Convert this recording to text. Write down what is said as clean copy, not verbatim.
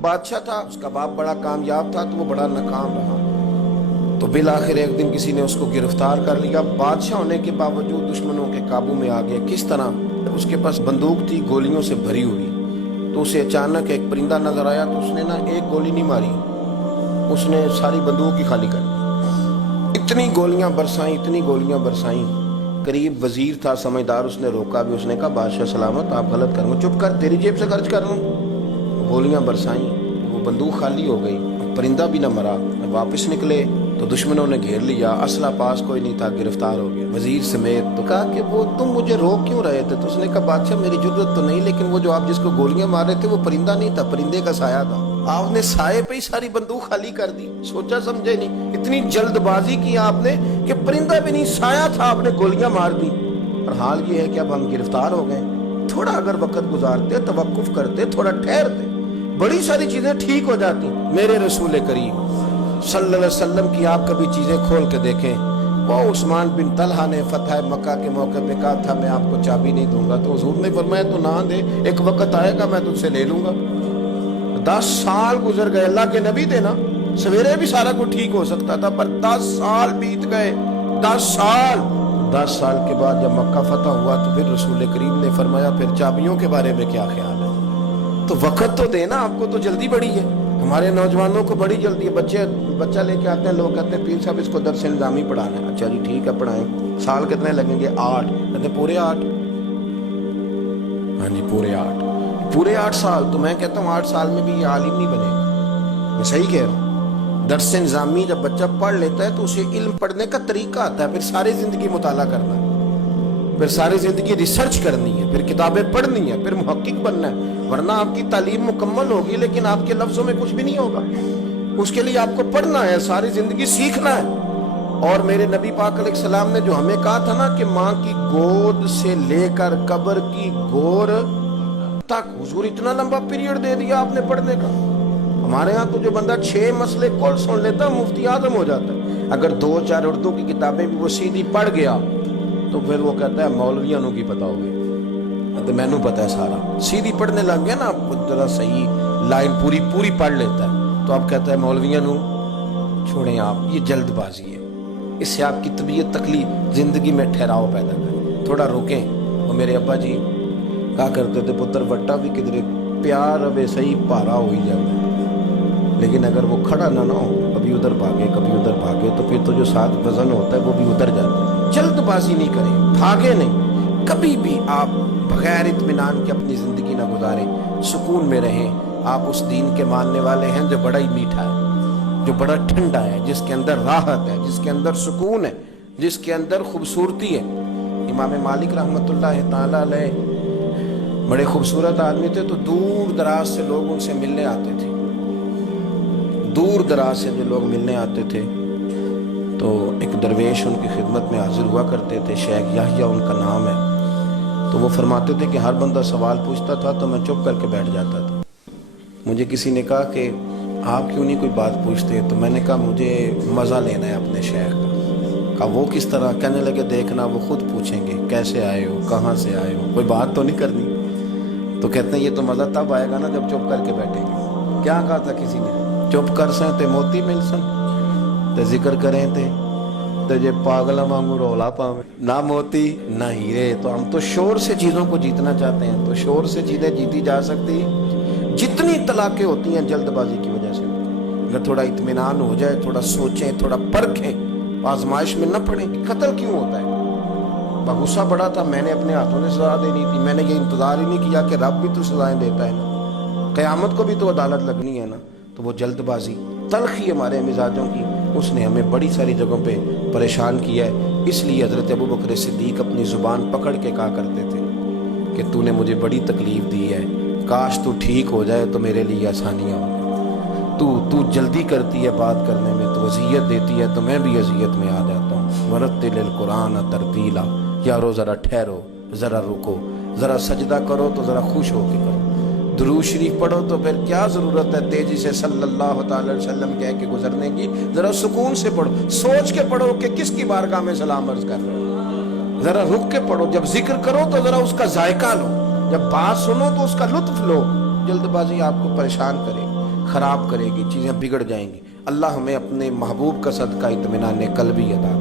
بادشاہ تھا، اس کا باپ بڑا کامیاب تھا تو وہ بڑا ناکام رہا، تو بالآخر ایک دن کسی نے اس کو گرفتار کر لیا، بادشاہ ہونے کے باوجود دشمنوں کے قابو میں آ گیا۔ کس طرح؟ اس کے پاس بندوق تھی گولیوں سے بھری ہوئی، تو اسے اچانک ایک پرندہ نظر آیا تو اس نے ایک گولی نہیں ماری، اس نے ساری بندوق ہی خالی کر دی، اتنی گولیاں برسائیں۔ قریب وزیر تھا سمجھدار، اس نے روکا بھی، اس نے کہا بادشاہ سلامت آپ غلط کر رہے ہو، چپ کر، تیری جیب سے خرچ کر رہا ہوں۔ گولیاں برسائیں، وہ بندوق خالی ہو گئی، پرندہ بھی نہ مرا۔ واپس نکلے تو دشمنوں نے گھیر لیا، اسلحہ پاس کوئی نہیں تھا، گرفتار ہو گیا وزیر سمیت۔ تو کہا کہ وہ تم مجھے روک کیوں رہے تھے؟ تو اس نے کہا بادشاہ میری جرت تو نہیں، لیکن وہ جو آپ جس کو گولیاں مار رہے تھے وہ پرندہ نہیں تھا، پرندے کا سایہ تھا، آپ نے سائے پہ ہی ساری بندوق خالی کر دی، سوچا سمجھے نہیں، اتنی جلد بازی کی آپ نے کہ پرندہ بھی نہیں سایہ تھا، آپ نے گولیاں مار دی۔ اور حال یہ ہے کہ اب ہم گرفتار ہو گئے، تھوڑا اگر وقت گزارتے، توقف کرتے، تھوڑا ٹھہرتے، بڑی ساری چیزیں ٹھیک ہو جاتی۔ میرے رسول کریم صلی اللہ علیہ وسلم کی آپ کبھی چیزیں کھول کے دیکھیں، وہ عثمان بن طلحہ نے فتح مکہ کے موقع پہ کہا تھا میں آپ کو چابی نہیں دوں گا، تو حضور نے فرمایا تو نہ دے، ایک وقت آئے گا میں تجھ سے لے لوں گا۔ 10 سال گزر گئے، اللہ کے نبی تھے نا، سویرے بھی سارا کچھ ٹھیک ہو سکتا تھا، پر 10 سال بیت گئے، 10 سال کے بعد جب مکہ فتح ہوا تو پھر رسول کریم نے فرمایا پھر چابیوں کے بارے میں کیا خیال ہے؟ تو وقت تو دینا، آپ کو تو جلدی بڑی ہے، ہمارے نوجوانوں کو بڑی جلدی ہے، بچہ لے کے آتے ہیں، لوگ کہتے ہیں پیر صاحب اس کو درس نظامی پڑھانا ہے، اچھا جی ٹھیک ہے پڑھائیں، سال کتنے لگیں گے؟ 8، کہتے ہیں پورے 8، ہاں جی پورے 8 سال، تو میں کہتا ہوں 8 سال میں بھی یہ عالم نہیں بنے گا، میں صحیح کہہ رہا ہوں۔ درس نظامی جب بچہ پڑھ لیتا ہے تو اسے علم پڑھنے کا طریقہ آتا ہے، پھر ساری زندگی مطالعہ کرنا ہے، پھر ساری زندگی ریسرچ کرنی ہے، پھر کتابیں پڑھنی ہے، پھر محقق بننا ہے، ورنہ آپ کی تعلیم مکمل ہوگی لیکن آپ کے لفظوں میں کچھ بھی نہیں ہوگا، اس کے لیے آپ کو پڑھنا ہے، ساری زندگی سیکھنا ہے۔ اور میرے نبی پاک علیہ السلام نے جو ہمیں کہا تھا نا کہ ماں کی گود سے لے کر قبر کی گور تک، حضور اتنا لمبا پیریڈ دے دیا آپ نے پڑھنے کا۔ ہمارے ہاں تو جو بندہ 6 مسئلے کال سن لیتا ہے مفتی اعظم ہو جاتا ہے، اگر 2-4 اردو کی کتابیں بھی وہ سیدھی پڑھ گیا تو پھر وہ کہتا ہے مولویاں نو کی پتا ہوگی، تو میں نو پتا ہے سارا، سیدھی پڑھنے لگ گیا نا، ذرا صحیح لائن پوری پڑھ لیتا ہے تو اب کہتا ہے مولویاں نو چھوڑیں آپ، یہ جلد بازی ہے، اس سے آپ کی طبیعت تکلیف، زندگی میں ٹھہراؤ پیدا کریں، تھوڑا روکیں۔ اور میرے ابا جی کہا کرتے تھے پتر وٹا بھی کدھر پیار اب صحیح پارا ہو ہی جاتا ہے، لیکن اگر وہ کھڑا نہ ہو، کبھی ادھر بھاگے تو پھر تو جو ساتھ وزن ہوتا ہے وہ بھی ادھر جاتا ہے۔ جلد بازی نہیں کریں، بھاگے نہیں، کبھی بھی آپ بغیر اطمینان کے اپنی زندگی نہ گزاریں، سکون میں رہیں۔ آپ اس دین کے ماننے والے ہیں جو بڑا ہی میٹھا ہے، جو بڑا ٹھنڈا ہے، جس کے اندر راحت ہے، جس کے اندر سکون ہے، جس کے اندر خوبصورتی ہے۔ امام مالک رحمۃ اللہ تعالی علیہ بڑے خوبصورت آدمی تھے، تو دور دراز سے لوگ ان سے ملنے آتے تھے، دور دراز سے جو لوگ ملنے آتے تھے تو ایک درویش ان کی خدمت میں حاضر ہوا کرتے تھے، شیخ یحییٰ ان کا نام ہے، تو وہ فرماتے تھے کہ ہر بندہ سوال پوچھتا تھا تو میں چپ کر کے بیٹھ جاتا تھا۔ مجھے کسی نے کہا کہ آپ کیوں نہیں کوئی بات پوچھتے؟ تو میں نے کہا مجھے مزہ لینا ہے اپنے شیخ کا۔ کہا وہ کس طرح؟ کہنے لگے دیکھنا وہ خود پوچھیں گے کیسے آئے ہو، کہاں سے آئے ہو، کوئی بات تو نہیں کرنی۔ تو کہتے ہیں یہ تو مزہ تب آئے گا نا جب چپ کر کے بیٹھیں گے۔ کیا کہا تھا کسی نے؟ چپ کر سیں تے موتی مل سن، تے ذکر کریں تے جے پاگلا مانگو رولا پاویں، نہ موتی نہ ہیرے۔ تو ہم تو شور سے چیزوں کو جیتنا چاہتے ہیں، تو شور سے چیزیں جیتی جا سکتی، جتنی طلاقیں ہوتی ہیں جلد بازی کی وجہ سے۔ اگر تھوڑا اطمینان ہو جائے، تھوڑا سوچیں، تھوڑا پرکھیں، آزمائش میں نہ پڑیں۔ قتل کیوں ہوتا ہے؟ غصہ بڑا تھا، میں نے اپنے ہاتھوں سے سزا دینی تھی، میں نے یہ انتظار ہی نہیں کیا کہ رب بھی تو سزائیں دیتا ہے نا، قیامت کو بھی تو عدالت لگنی ہے نا۔ تو وہ جلد بازی، تلخی ہمارے مزاجوں کی، اس نے ہمیں بڑی ساری جگہوں پہ پریشان کیا ہے۔ اس لیے حضرت ابوبکر صدیق اپنی زبان پکڑ کے کہا کرتے تھے کہ تو نے مجھے بڑی تکلیف دی ہے، کاش تو ٹھیک ہو جائے تو میرے لیے آسانیاں ہوں۔ تو جلدی کرتی ہے بات کرنے میں، تو اذیت دیتی ہے تو میں بھی اذیت میں آ جاتا ہوں۔ ورتل القرآن ترتیلا، یارو ذرا ٹھہرو، ذرا رکو، ذرا سجدہ کرو تو ذرا خوش ہو کے کرو، درود شریف پڑھو تو پھر کیا ضرورت ہے تیزی سے صلی اللہ تعالی وسلم کہہ کے گزرنے کی، ذرا سکون سے پڑھو، سوچ کے پڑھو کہ کس کی بارگاہ میں سلام عرض کر رہے ہو، ذرا رک کے پڑھو، جب ذکر کرو تو ذرا اس کا ذائقہ لو، جب بات سنو تو اس کا لطف لو۔ جلد بازی آپ کو پریشان کرے، خراب کرے گی, چیزیں بگڑ جائیں گی. اللہ ہمیں اپنے محبوب کا صدقہ اطمینان قلبی عطا